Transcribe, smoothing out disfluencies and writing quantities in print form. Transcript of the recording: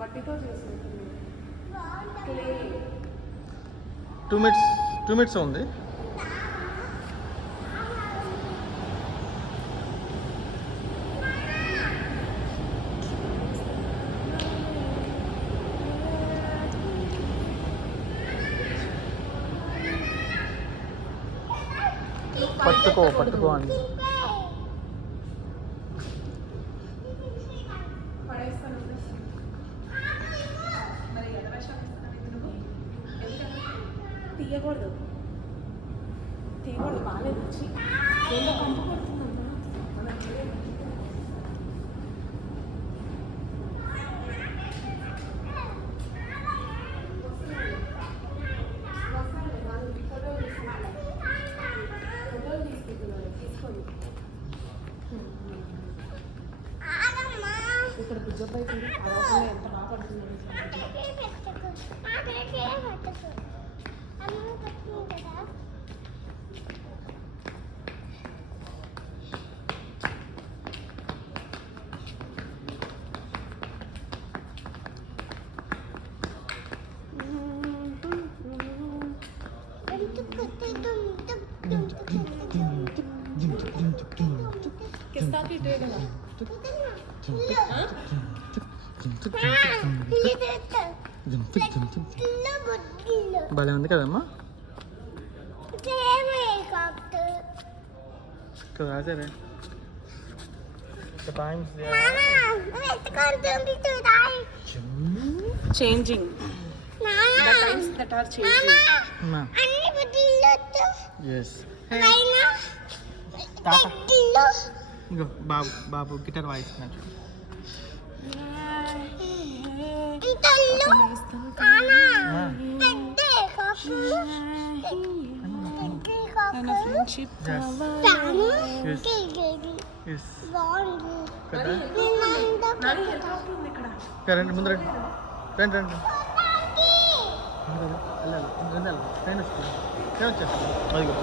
మట్టితో చేసింది. 2 minutes ఉంది. పట్టుకో అని తీయకూడదు బాగాలేదు వచ్చి కంపు పడుతుందమ్మా. ఇక్కడ బుజ్జపై చూడు అలా ఎంత బాగా పడుతుంది. భలే ఉంది కదమ్మా. సరే changing the times that are changing. Yes. బాబు గిటార్ వాయిస్తున్నాడు. ఫ్రెండ్షిప్ రండి ముందు రండి రండి రండి వెళ్ళాలి ట్రైన్ వస్తుంది ట్రైన్ వచ్చేస్తుంది. అదిగో